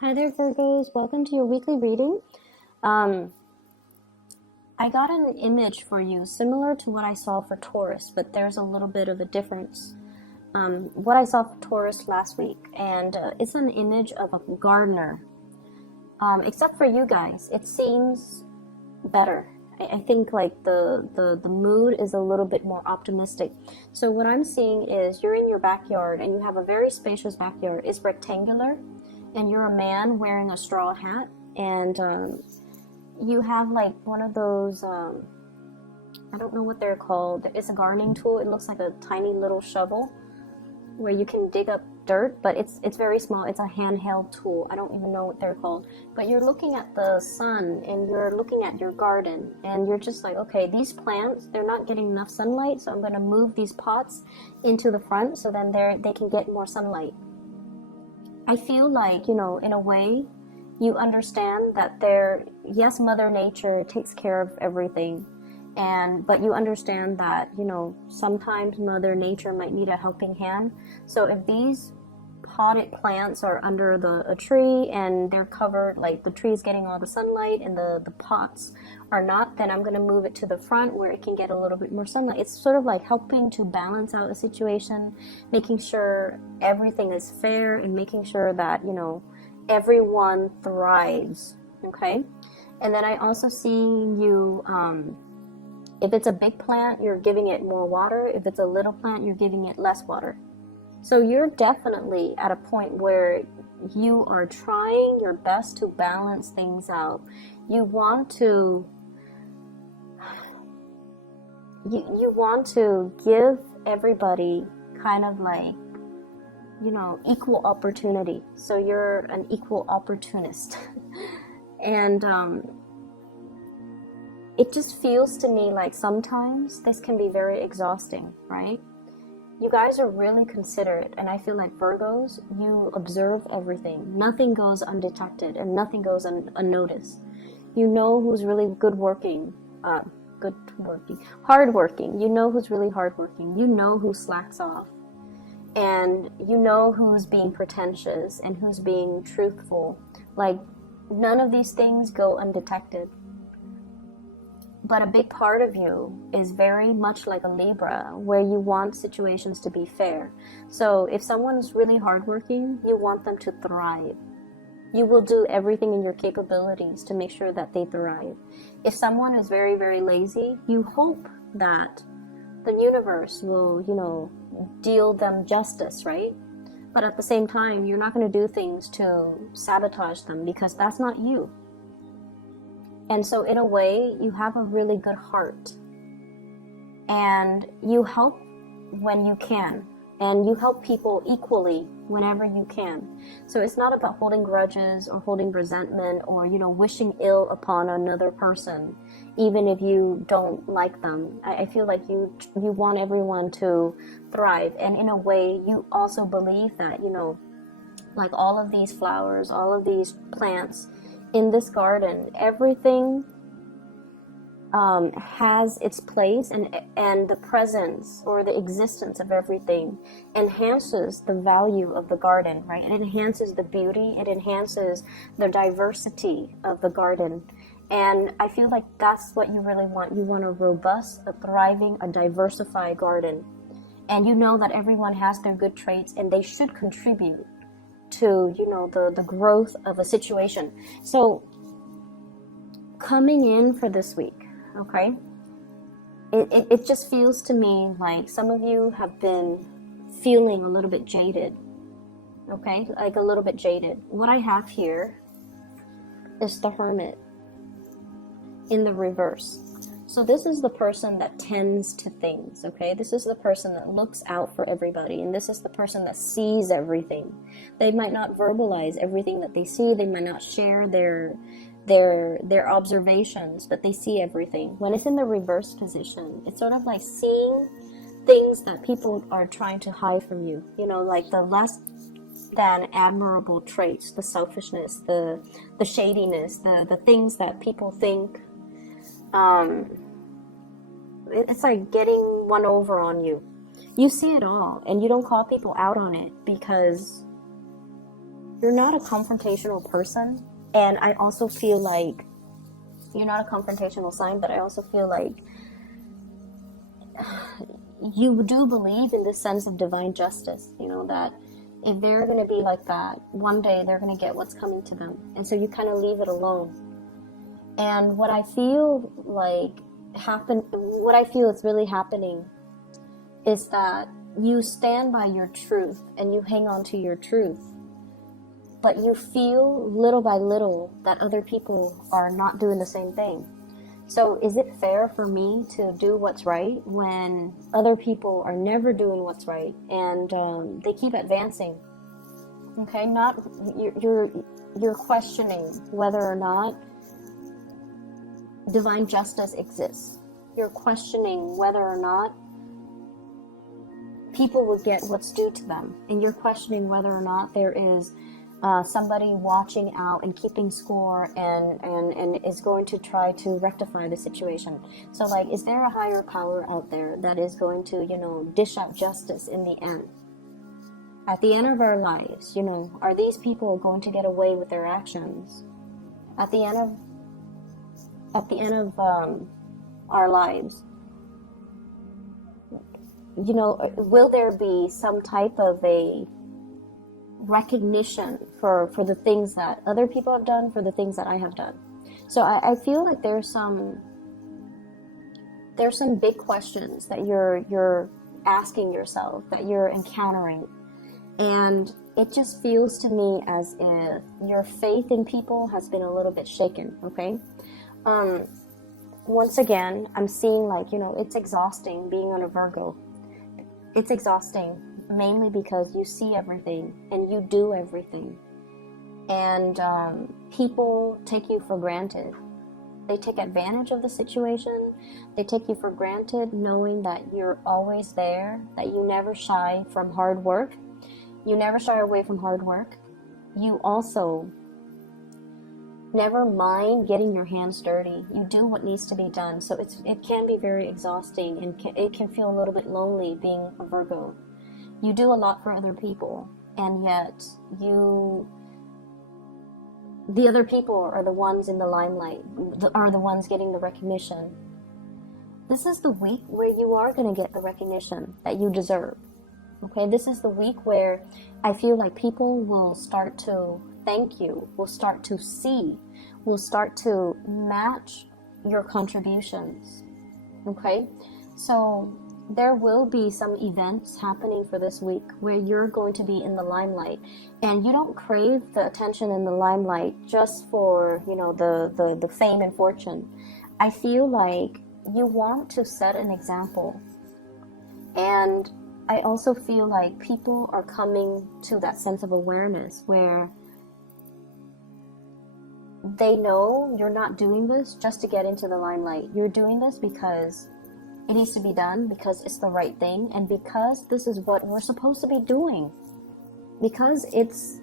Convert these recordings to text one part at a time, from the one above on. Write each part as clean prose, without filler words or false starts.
Hi there, Virgos. Welcome to your weekly reading. Um, I got an image for you similar to what I saw for Taurus, but there's a little bit of a difference. What I saw for Taurus last week, and it's an image of a gardener. Except for you guys, it seems better. I think like the mood is a little bit more optimistic. So what I'm seeing is you're in your backyard and you have a very spacious backyard. It's rectangular and you're a man wearing a straw hat and you have like one of those I don't know what they're called. It's a gardening tool. It looks like a tiny little shovel where you can dig up dirt, but it's very small. It's a handheld tool. I don't even know what they're called. But you're looking at the sun and you're looking at your garden and you're just like, okay, these plants, they're not getting enough sunlight, so I'm going to move these pots into the front so then they can get more sunlight. I feel like, in a way, you understand that yes, Mother Nature takes care of everything, but you understand that, sometimes Mother Nature might need a helping hand. So if these potted plants are under a tree and they're covered, like the tree is getting all the sunlight and the pots are not, then I'm going to move it to the front where it can get a little bit more sunlight. It's sort of like helping to balance out a situation, making sure everything is fair and making sure that, everyone thrives. Okay. And then I also see you, if it's a big plant, you're giving it more water. If it's a little plant, you're giving it less water. So you're definitely at a point where you are trying your best to balance things out. You want to give everybody kind of like, equal opportunity. So you're an equal opportunist. And it just feels to me like sometimes this can be very exhausting, right? You guys are really considerate, and I feel like Virgos, you observe everything. Nothing goes undetected and nothing goes unnoticed. You know who's really hardworking. You know who's really hardworking. You know who slacks off. And you know who's being pretentious and who's being truthful. Like, none of these things go undetected. But a big part of you is very much like a Libra, where you want situations to be fair. So if someone's really hardworking, you want them to thrive. You will do everything in your capabilities to make sure that they thrive. If someone is very, very lazy, you hope that the universe will, deal them justice, right? But at the same time, you're not going to do things to sabotage them because that's not you. And so in a way, you have a really good heart. And you help when you can. And you help people equally whenever you can. So it's not about holding grudges or holding resentment or, wishing ill upon another person, even if you don't like them. I feel like you want everyone to thrive. And in a way, you also believe that, like all of these flowers, all of these plants, in this garden, everything has its place, and the presence or the existence of everything enhances the value of the garden, right? It enhances the beauty, it enhances the diversity of the garden. And I feel like that's what you really want. You want a robust, a thriving, a diversified garden. And you know that everyone has their good traits and they should contribute to, the growth of a situation. So coming in for this week, okay, it just feels to me like some of you have been feeling a little bit jaded, okay, like a little bit jaded. What I have here is the Hermit in the reverse. So this is the person that tends to things, okay? This is the person that looks out for everybody, and this is the person that sees everything. They might not verbalize everything that they see. They might not share their observations, but they see everything. When it's in the reverse position, it's sort of like seeing things that people are trying to hide from you. Like the less than admirable traits, the selfishness, the shadiness, the things that people think it's like getting one over on you. You see it all and you don't call people out on it because you're not a confrontational person. And I also feel like you're not a confrontational sign, but I also feel like you do believe in this sense of divine justice, you know, that if they're going to be like that, one day they're going to get what's coming to them. And so you kind of leave it alone. And what I feel is really happening is that you stand by your truth and you hang on to your truth. But you feel little by little that other people are not doing the same thing. So is it fair for me to do what's right when other people are never doing what's right and they keep advancing? Okay, you're questioning whether or not divine justice exists. You're questioning whether or not people will get what's due to them, and you're questioning whether or not there is somebody watching out and keeping score and is going to try to rectify the situation. So like, is there a higher power out there that is going to, you know, dish out justice in the end? At the end of our lives, you know, are these people going to get away with their actions? At the end of our lives, you know, will there be some type of a recognition for the things that other people have done, for the things that I have done? So I feel like there's some big questions that you're asking yourself, that you're encountering, and it just feels to me as if your faith in people has been a little bit shaken. Okay, once again, I'm seeing, like, you know, it's exhausting being on a Virgo. It's exhausting mainly because you see everything and you do everything, and people take you for granted. They take advantage of the situation. They take you for granted, knowing that you're always there, that you never shy from hard work. You never shy away from hard work. You also never mind getting your hands dirty. You do what needs to be done. So it can be very exhausting, and it can feel a little bit lonely being a Virgo. You do a lot for other people, and yet the other people are the ones in the limelight, are the ones getting the recognition. This is the week where you are going to get the recognition that you deserve. Okay, this is the week where I feel like people will start to thank you, will start to see, will start to match your contributions. Okay, so there will be some events happening for this week where you're going to be in the limelight, and you don't crave the attention in the limelight just for, you know, the fame and fortune. I feel like you want to set an example, and I also feel like people are coming to that sense of awareness where they know you're not doing this just to get into the limelight. You're doing this because it needs to be done, because it's the right thing, and because this is what we're supposed to be doing, because it's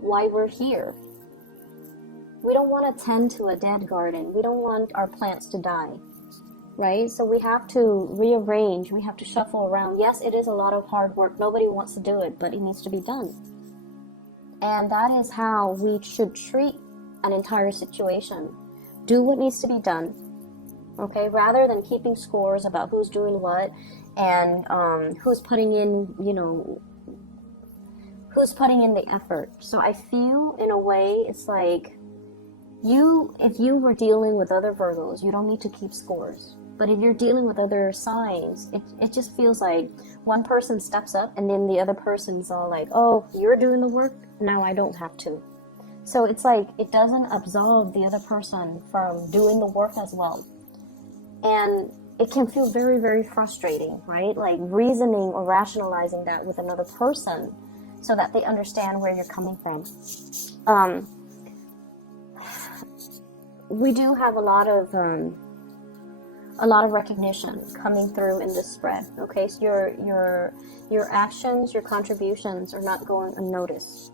why we're here. We don't want to tend to a dead garden. We don't want our plants to die, right? So we have to rearrange, we have to shuffle around. Yes, it is a lot of hard work. Nobody wants to do it, but it needs to be done. And that is how we should treat an entire situation. Do what needs to be done. Okay, rather than keeping scores about who's doing what and who's putting in, you know, who's putting in the effort. So I feel, in a way, it's like if you were dealing with other Virgos, you don't need to keep scores. But if you're dealing with other signs, it just feels like one person steps up and then the other person's all like, oh, you're doing the work, now I don't have to. So it's like it doesn't absolve the other person from doing the work as well. And it can feel very, very frustrating, right? Like reasoning or rationalizing that with another person so that they understand where you're coming from. We do have a lot of recognition coming through in this spread. Okay, so your actions, your contributions are not going unnoticed.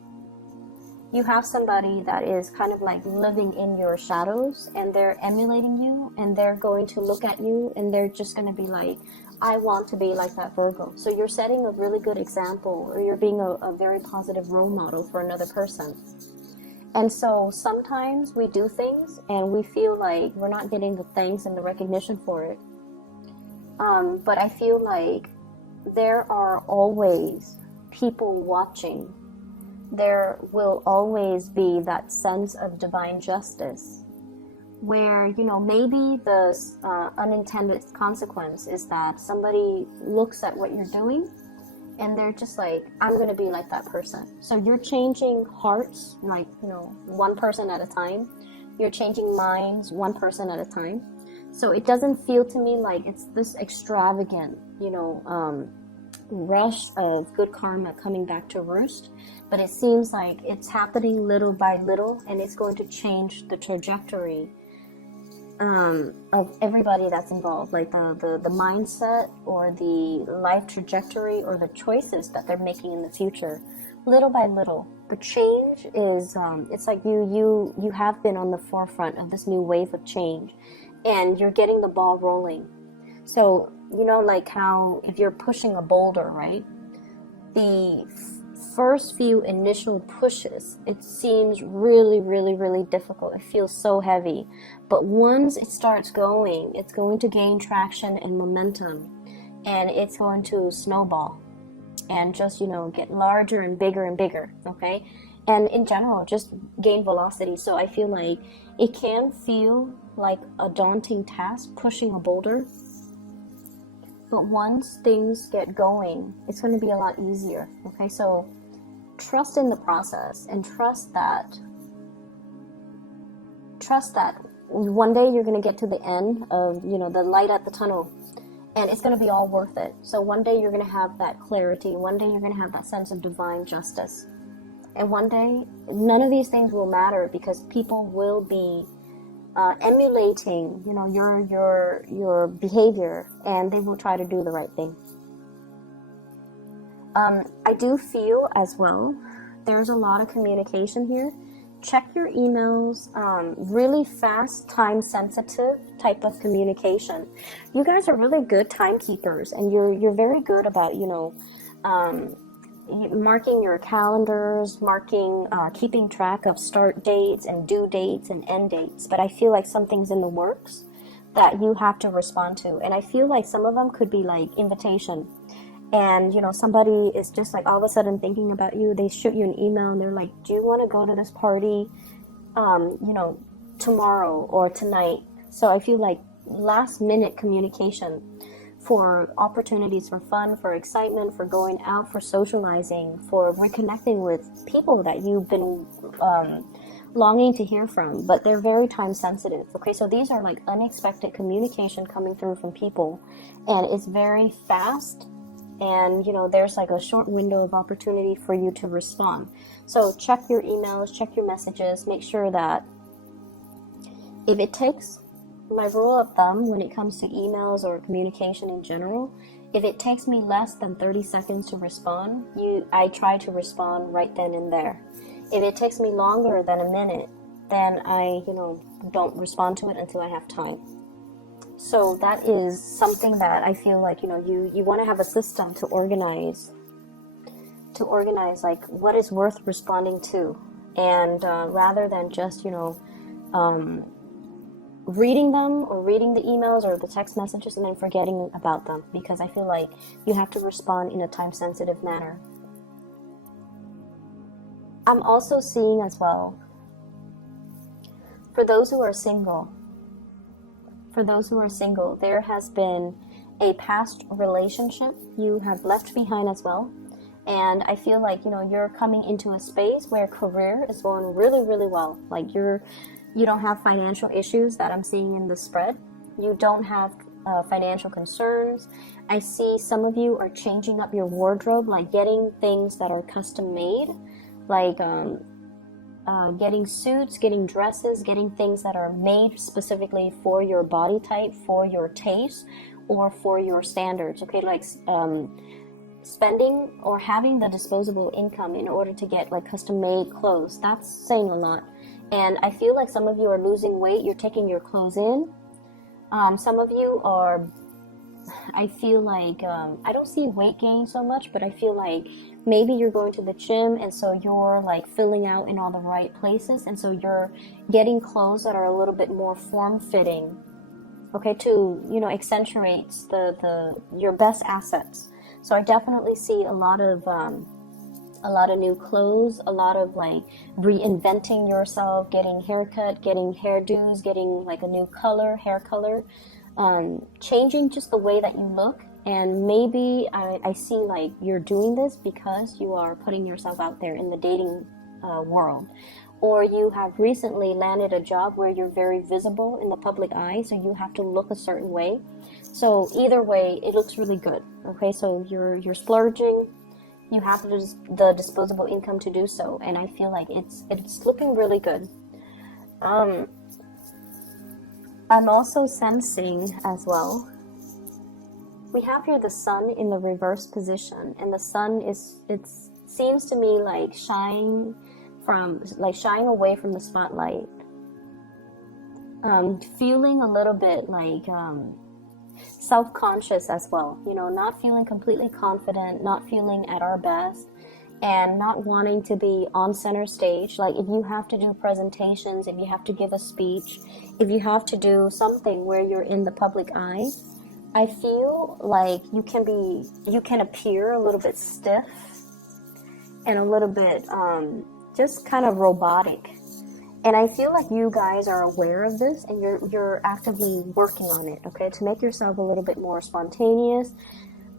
You have somebody that is kind of like living in your shadows, and they're emulating you, and they're going to look at you, and they're just going to be like, I want to be like that Virgo. So you're setting a really good example, or you're being a very positive role model for another person. And so sometimes we do things and we feel like we're not getting the thanks and the recognition for it. But I feel like there are always people watching. There will always be that sense of divine justice where, you know, maybe the unintended consequence is that somebody looks at what you're doing and they're just like, I'm going to be like that person. So you're changing hearts, like, you know, one person at a time. You're changing minds, one person at a time. So it doesn't feel to me like it's this extravagant, you know, rush of good karma coming back to roost. But it seems like it's happening little by little, and it's going to change the trajectory of everybody that's involved, like the mindset or the life trajectory or the choices that they're making in the future, little by little. The change is it's like you have been on the forefront of this new wave of change, and you're getting the ball rolling. So, you know, like how if you're pushing a boulder, right, the first few initial pushes, it seems really, really, really difficult. It feels so heavy. But once it starts going, it's going to gain traction and momentum, and it's going to snowball and just, you know, get larger and bigger, okay? And in general, just gain velocity. So I feel like it can feel like a daunting task pushing a boulder, but once things get going, it's going to be a lot easier, okay? So trust in the process, and trust that one day you're going to get to the end of, you know, the light at the tunnel, and it's going to be all worth it. So one day you're going to have that clarity. One day you're going to have that sense of divine justice. And one day, none of these things will matter, because people will be emulating, you know, your behavior, and they will try to do the right thing. I do feel as well, there's a lot of communication here. Check your emails, really fast, time-sensitive type of communication. You guys are really good timekeepers, and you're very good about, you know, marking your calendars, keeping track of start dates and due dates and end dates. But I feel like something's in the works that you have to respond to, and I feel like some of them could be like invitation. And, you know, somebody is just like all of a sudden thinking about you. They shoot you an email and they're like, do you want to go to this party, you know, tomorrow or tonight? So I feel like last minute communication for opportunities for fun, for excitement, for going out, for socializing, for reconnecting with people that you've been longing to hear from, but they're very time sensitive. Okay, so these are like unexpected communication coming through from people, and it's very fast. And, you know, there's like a short window of opportunity for you to respond. So check your emails, check your messages, make sure that if it takes, my rule of thumb when it comes to emails or communication in general, if it takes me less than 30 seconds to respond, I try to respond right then and there. If it takes me longer than a minute, then I, you know, don't respond to it until I have time. So that is something that I feel like, you know, you want to have a system to organize like what is worth responding to, and rather than just, you know, reading them or reading the emails or the text messages and then forgetting about them, because I feel like you have to respond in a time-sensitive manner. I'm also seeing as well, for those who are single, there has been a past relationship you have left behind as well. And I feel like, you know, you're coming into a space where career is going really, really well. Like you don't have financial issues that I'm seeing in the spread. You don't have financial concerns. I see some of you are changing up your wardrobe, like getting things that are custom made, like getting suits, getting dresses, getting things that are made specifically for your body type, for your taste, or for your standards. Okay, like spending or having the disposable income in order to get like custom made clothes. That's saying a lot. And I feel like some of you are losing weight. You're taking your clothes in. Some of you are I feel like, I don't see weight gain so much, but I feel like maybe you're going to the gym and so you're like filling out in all the right places, and so you're getting clothes that are a little bit more form-fitting, okay, to, you know, accentuates your best assets. So I definitely see a lot of new clothes, a lot of like reinventing yourself, getting haircut, getting hairdos, getting like a new color, hair color, changing just the way that you look. And maybe I see like you're doing this because you are putting yourself out there in the dating world, or you have recently landed a job where you're very visible in the public eye, so you have to look a certain way. So either way, it looks really good. Okay, so you're splurging, you have the disposable income to do so, and I feel like it's looking really good. Um, I'm also sensing as well. We have here the sun in the reverse position, and the sun it seems to me like shying away from the spotlight. Feeling a little bit like self-conscious as well, you know, not feeling completely confident, not feeling at our best, and not wanting to be on center stage. Like if you have to do presentations, if you have to give a speech, if you have to do something where you're in the public eye, I feel like you can appear a little bit stiff and a little bit just kind of robotic. And I feel like you guys are aware of this, and you're actively working on it, okay, to make yourself a little bit more spontaneous.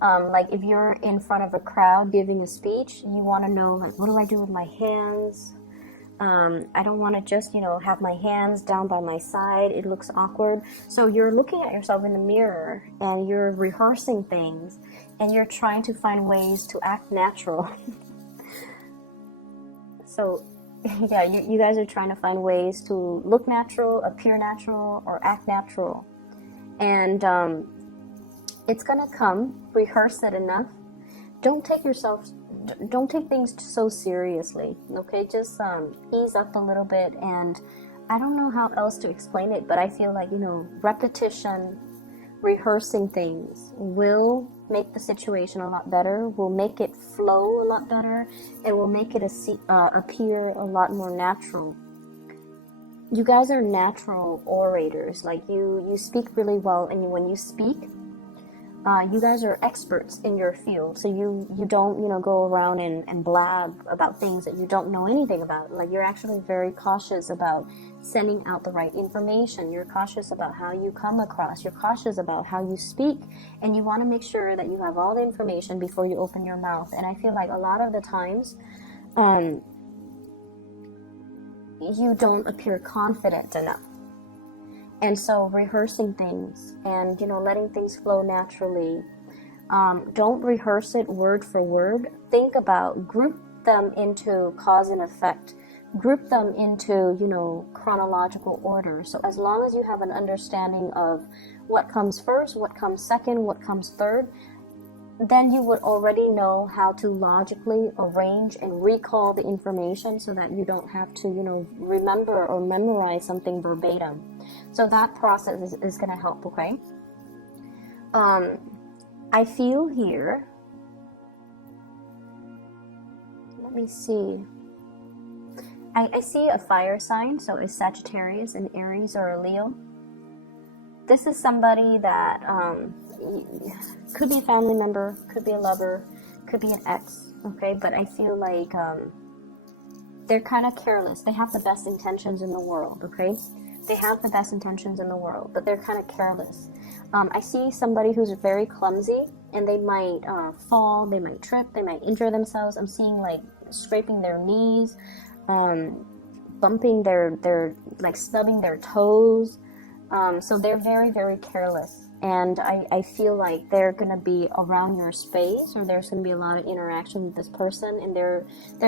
Like if you're in front of a crowd giving a speech, you want to know, like, what do I do with my hands? I don't want to just, you know, have my hands down by my side. It looks awkward. So you're looking at yourself in the mirror and you're rehearsing things, and you're trying to find ways to act natural. So yeah, you guys are trying to find ways to look natural, appear natural, or act natural. And it's gonna come. Rehearse it enough. Don't take things so seriously, okay? Just ease up a little bit. And I don't know how else to explain it, but I feel like, you know, repetition, rehearsing things will make the situation a lot better, will make it flow a lot better, and will make it appear a lot more natural. You guys are natural orators. Like you speak really well, and when you speak, you guys are experts in your field. So you don't, you know, go around and blab about things that you don't know anything about. Like you're actually very cautious about sending out the right information. You're cautious about how you come across. You're cautious about how you speak, and you want to make sure that you have all the information before you open your mouth. And I feel like a lot of the times, you don't appear confident enough. And so rehearsing things and, you know, letting things flow naturally. Don't rehearse it word for word. Think about, group them into cause and effect. Group them into, you know, chronological order. So as long as you have an understanding of what comes first, what comes second, what comes third, then you would already know how to logically arrange and recall the information so that you don't have to, you know, remember or memorize something verbatim. So that process is going to help, okay? I feel here, let me see. I see a fire sign, so a Sagittarius, an Aries, or a Leo. This is somebody that could be a family member, could be a lover, could be an ex, okay? But I feel like they're kind of careless. They have the best intentions in the world, okay? They have the best intentions in the world, but they're kind of careless. I see somebody who's very clumsy, and they might fall, they might trip, they might injure themselves. I'm seeing like scraping their knees, bumping their like snubbing their toes. So they're very, very careless. And I feel like they're going to be around your space, or there's going to be a lot of interaction with this person, and they're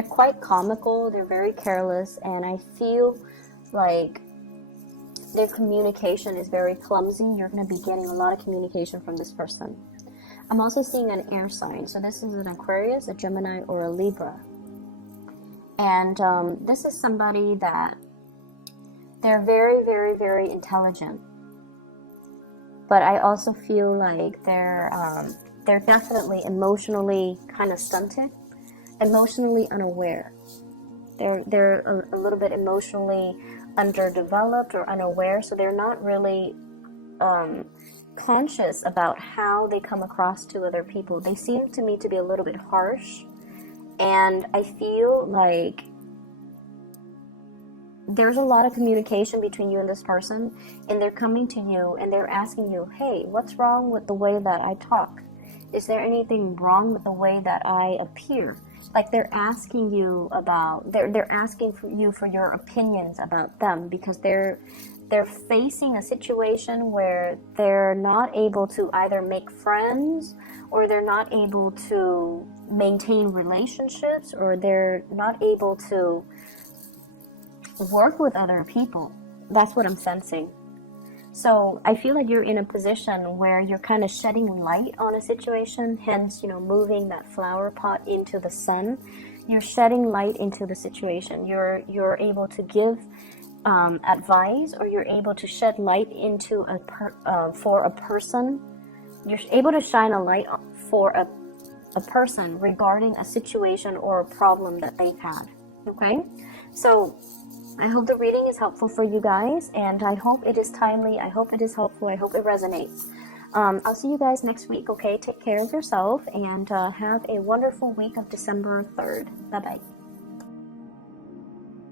quite comical, they're very careless, and I feel like their communication is very clumsy. You're going to be getting a lot of communication from this person. I'm also seeing an air sign. So this is an Aquarius, a Gemini, or a Libra. And this is somebody that they're very, very, very intelligent. but I also feel like they're definitely emotionally kind of stunted, emotionally unaware. They're a little bit emotionally underdeveloped or unaware, so they're not really conscious about how they come across to other people. They seem to me to be a little bit harsh, and I feel like there's a lot of communication between you and this person, and they're coming to you and they're asking you, hey, what's wrong with the way that I talk? Is there anything wrong with the way that I appear? Like they're asking you about, they're asking for you for your opinions about them, because they're facing a situation where they're not able to either make friends, or they're not able to maintain relationships, or they're not able to work with other people. That's what I'm sensing. So I feel like you're in a position where you're kind of shedding light on a situation, hence, moving that flower pot into the sun. You're shedding light into the situation. You're able to give advice, or you're able to shed light into for a person. You're able to shine a light for a person regarding a situation or a problem that they've had. Okay? So I hope the reading is helpful for you guys, and I hope it is timely. I hope it is helpful. I hope it resonates. I'll see you guys next week, okay? Take care of yourself, and have a wonderful week of December 3rd. Bye-bye.